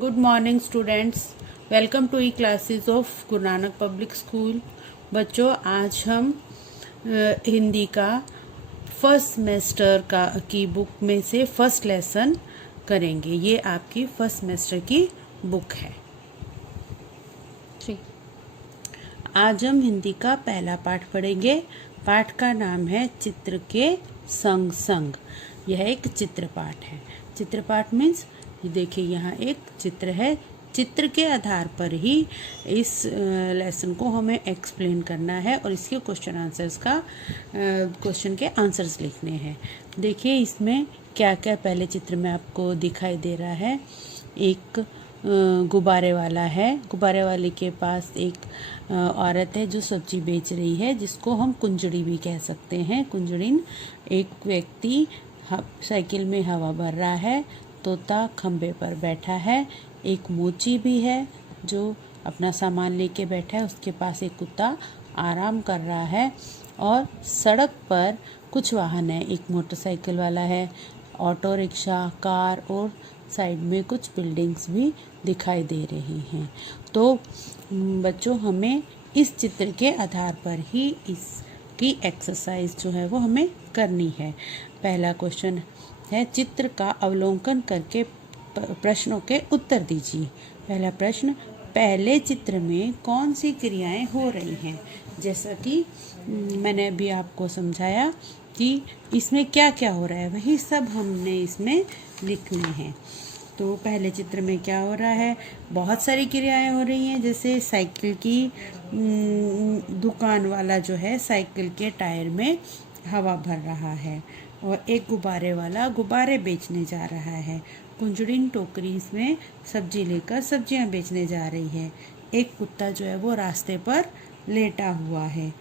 Good morning students, welcome to e classes of Guru Nanak public school. बच्चों, आज हम हिंदी का फर्स्ट सेमेस्टर की बुक में से फर्स्ट लेसन करेंगे। ये आपकी फर्स्ट सेमेस्टर की बुक है। आज हम हिंदी का पहला पाठ पढ़ेंगे। पाठ का नाम है चित्र के संग संग। यह एक चित्र पाठ है। चित्र पाठ मीन्स देखिए, यहाँ एक चित्र है। चित्र के आधार पर ही इस लेसन को हमें एक्सप्लेन करना है और इसके क्वेश्चन के आंसर्स लिखने हैं। देखिए इसमें क्या क्या पहले चित्र में आपको दिखाई दे रहा है। एक गुब्बारे वाला है। गुब्बारे वाले के पास एक औरत है जो सब्जी बेच रही है, जिसको हम कुंजड़ी भी कह सकते हैं, कुंजड़िन। एक व्यक्ति साइकिल में हवा भर रहा है। तोता खंबे पर बैठा है। एक मोची भी है जो अपना सामान लेके बैठा है। उसके पास एक कुत्ता आराम कर रहा है। और सड़क पर कुछ वाहन है। एक मोटरसाइकिल वाला है, ऑटो रिक्शा, कार और साइड में कुछ बिल्डिंग्स भी दिखाई दे रही हैं। तो बच्चों, हमें इस चित्र के आधार पर ही इसकी एक्सरसाइज जो है वो हमें करनी है। पहला क्वेश्चन है, चित्र का अवलोकन करके प्रश्नों के उत्तर दीजिए। पहला प्रश्न, पहले चित्र में कौन सी क्रियाएं हो रही हैं? जैसा कि मैंने अभी आपको समझाया कि इसमें क्या क्या हो रहा है, वही सब हमने इसमें लिखने हैं। तो पहले चित्र में क्या हो रहा है? बहुत सारी क्रियाएं हो रही हैं। जैसे साइकिल की दुकान वाला जो है साइकिल के टायर में हवा भर रहा है। और एक गुब्बारे वाला गुब्बारे बेचने जा रहा है। कुंजड़िन टोकरी में सब्जी लेकर सब्जियां बेचने जा रही है। एक कुत्ता जो है वो रास्ते पर लेटा हुआ है।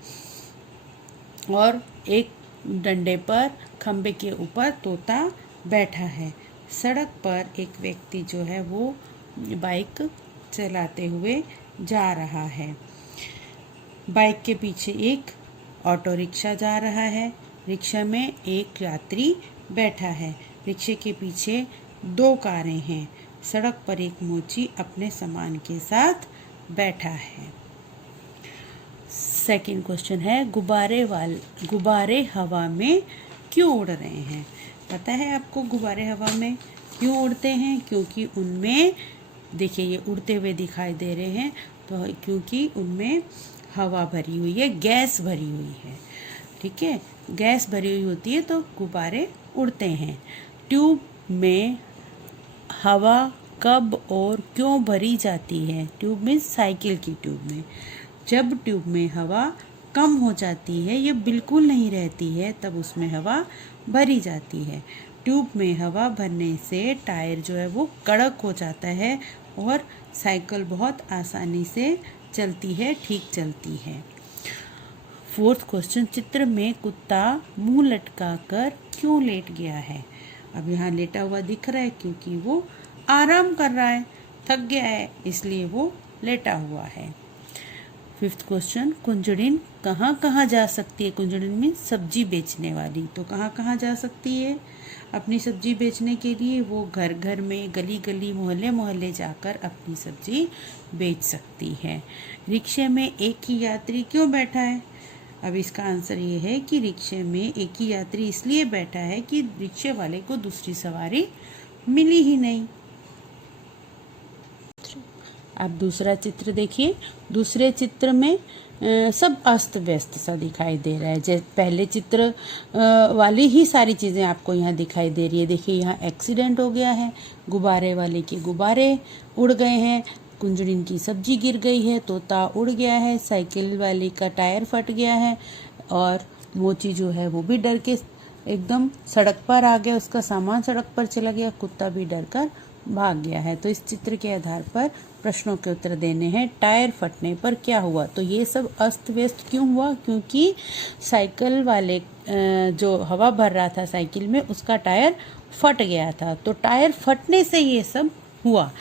और एक डंडे पर खंबे के ऊपर तोता बैठा है। सड़क पर एक व्यक्ति जो है वो बाइक चलाते हुए जा रहा है। बाइक के पीछे एक ऑटो रिक्शा जा रहा है। रिक्शा में एक यात्री बैठा है। रिक्शे के पीछे दो कारें हैं। सड़क पर एक मोची अपने सामान के साथ बैठा है। सेकंड क्वेश्चन है, गुब्बारे हवा में क्यों उड़ रहे हैं? पता है आपको गुब्बारे हवा में क्यों उड़ते हैं? क्योंकि उनमें, देखिए ये उड़ते हुए दिखाई दे रहे हैं, तो क्योंकि उनमें हवा भरी हुई है, गैस भरी हुई है। ठीक है, गैस भरी हुई होती है तो गुब्बारे उड़ते हैं। ट्यूब में हवा कब और क्यों भरी जाती है? ट्यूब में साइकिल की ट्यूब में। जब ट्यूब में हवा कम हो जाती है, ये बिल्कुल नहीं रहती है, तब उसमें हवा भरी जाती है। ट्यूब में हवा भरने से टायर जो है वो कड़क हो जाता है और साइकिल बहुत आसानी से चलती है, ठीक चलती है। फोर्थ क्वेश्चन, चित्र में कुत्ता मुंह लटकाकर क्यों लेट गया है? अब यहाँ लेटा हुआ दिख रहा है क्योंकि वो आराम कर रहा है, थक गया है, इसलिए वो लेटा हुआ है। फिफ्थ क्वेश्चन, कुंजड़िन कहाँ कहाँ जा सकती है? कुंजड़िन में सब्जी बेचने वाली, तो कहाँ कहाँ जा सकती है अपनी सब्जी बेचने के लिए? वो घर घर में, गली गली, मोहल्ले मोहल्ले जाकर अपनी सब्जी बेच सकती है। रिक्शे में एक ही यात्री क्यों बैठा है? अब इसका आंसर ये है कि रिक्शे में एक ही यात्री इसलिए बैठा है कि रिक्शे वाले को दूसरी सवारी मिली ही नहीं। आप दूसरा चित्र देखिए। दूसरे चित्र में सब अस्त व्यस्त सा दिखाई दे रहा है। जैसे पहले चित्र वाली ही सारी चीज़ें आपको यहाँ दिखाई दे रही है। देखिए यहाँ एक्सीडेंट हो गया है, गुब्बारे वाले के गुब्बारे उड़ गए हैं, कुंजड़िन की सब्जी गिर गई है, तोता उड़ गया है, साइकिल वाले का टायर फट गया है और मोची जो है वो भी डर के एकदम सड़क पर आ गया, उसका सामान सड़क पर चला गया, कुत्ता भी डर कर भाग गया है। तो इस चित्र के आधार पर प्रश्नों के उत्तर देने हैं। टायर फटने पर क्या हुआ? तो ये सब अस्त व्यस्त क्यों हुआ? क्योंकि साइकिल वाले जो हवा भर रहा था साइकिल में, उसका टायर फट गया था। तो टायर फटने से ये सब हुआ।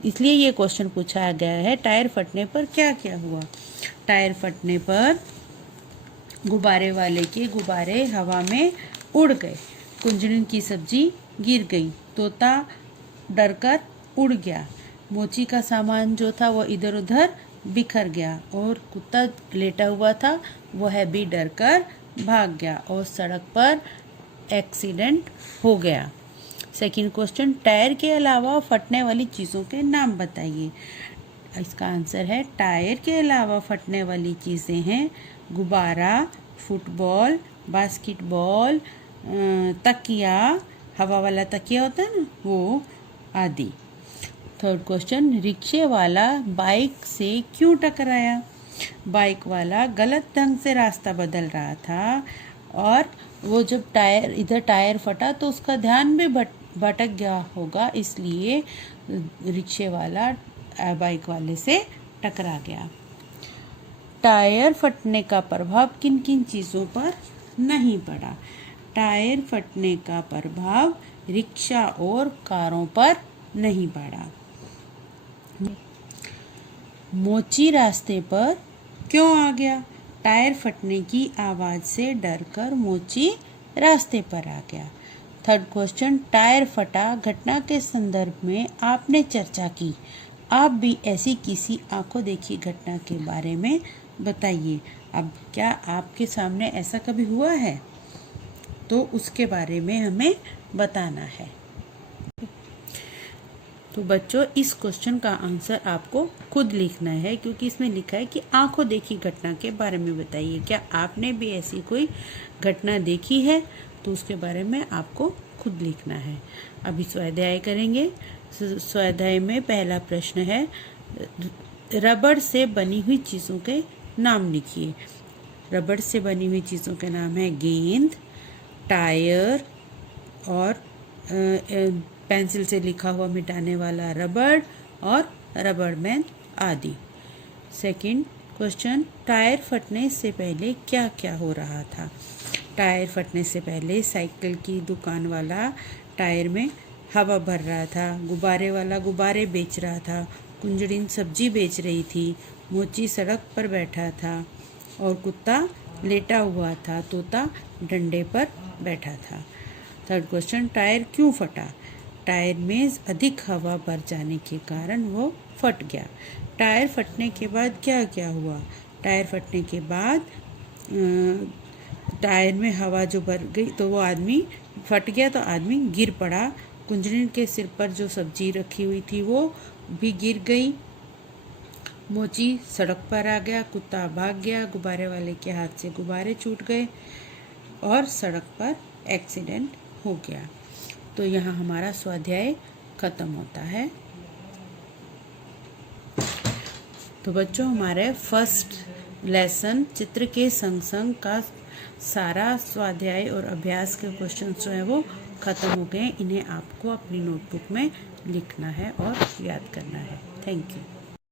इसलिए ये क्वेश्चन पूछा गया है, टायर फटने पर क्या क्या हुआ? टायर फटने पर गुब्बारे वाले के गुब्बारे हवा में उड़ गए, कुंजड़िन की सब्जी गिर गई, तोता डरकर उड़ गया। मोची का सामान जो था वो इधर उधर बिखर गया और कुत्ता लेटा हुआ था वह भी डर कर भाग गया और सड़क पर एक्सीडेंट हो गया। सेकंड क्वेश्चन, टायर के अलावा फटने वाली चीज़ों के नाम बताइए। इसका आंसर है टायर के अलावा फटने वाली चीज़ें हैं गुब्बारा, फुटबॉल, बास्केटबॉल, तकिया, हवा वाला तकिया होता है ना वो, आदि। थर्ड क्वेश्चन, रिक्शे वाला बाइक से क्यों टकराया। बाइक वाला गलत ढंग से रास्ता बदल रहा था और वो जब टायर फटा तो उसका ध्यान भी भटक गया होगा, इसलिए रिक्शे वाला बाइक वाले से टकरा गया। टायर फटने का प्रभाव किन किन चीज़ों पर नहीं पड़ा। टायर फटने का प्रभाव रिक्शा और कारों पर नहीं पड़ा। मोची रास्ते पर क्यों आ गया। टायर फटने की आवाज़ से डरकर मोची रास्ते पर आ गया। थर्ड क्वेश्चन, टायर फटा घटना के संदर्भ में आपने चर्चा की। आप भी ऐसी किसी आंखों देखी घटना के बारे में बताइए। अब क्या आपके सामने ऐसा कभी हुआ है तो उसके बारे में हमें बताना है। तो बच्चों, इस क्वेश्चन का आंसर आपको खुद लिखना है क्योंकि इसमें लिखा है कि आंखों देखी घटना के बारे में बताइए। क्या आपने भी ऐसी कोई घटना देखी है तो उसके बारे में आपको खुद लिखना है। अभी स्वाध्याय करेंगे। स्वाध्याय में पहला प्रश्न है, रबड़ से बनी हुई चीज़ों के नाम लिखिए। रबड़ से बनी हुई चीज़ों के नाम है गेंद, टायर और पेंसिल से लिखा हुआ मिटाने वाला रबड़ और रबड़ बैंड आदि। सेकंड क्वेश्चन, टायर फटने से पहले क्या क्या हो रहा था। टायर फटने से पहले साइकिल की दुकान वाला टायर में हवा भर रहा था, गुब्बारे वाला गुब्बारे बेच रहा था, कुंजड़िन सब्जी बेच रही थी, मोची सड़क पर बैठा था और कुत्ता लेटा हुआ था, तोता डंडे पर बैठा था। थर्ड क्वेश्चन, टायर क्यों फटा। टायर में अधिक हवा भर जाने के कारण वो फट गया। टायर फटने के बाद क्या क्या हुआ। टायर फटने के बाद टायर में हवा जो भर गई तो वो आदमी फट गया तो आदमी गिर पड़ा। कुंजड़िन के सिर पर जो सब्जी रखी हुई थी वो भी गिर गई। मोची सड़क पर आ गया, कुत्ता भाग गया, गुब्बारे वाले के हाथ से गुब्बारे छूट गए और सड़क पर एक्सीडेंट हो गया। तो यहाँ हमारा स्वाध्याय खत्म होता है। तो बच्चों, हमारे फर्स्ट लेसन चित्र के संग संग का सारा स्वाध्याय और अभ्यास के क्वेश्चन जो है वो खत्म हो गए। इन्हें आपको अपनी नोटबुक में लिखना है और याद करना है। Thank you.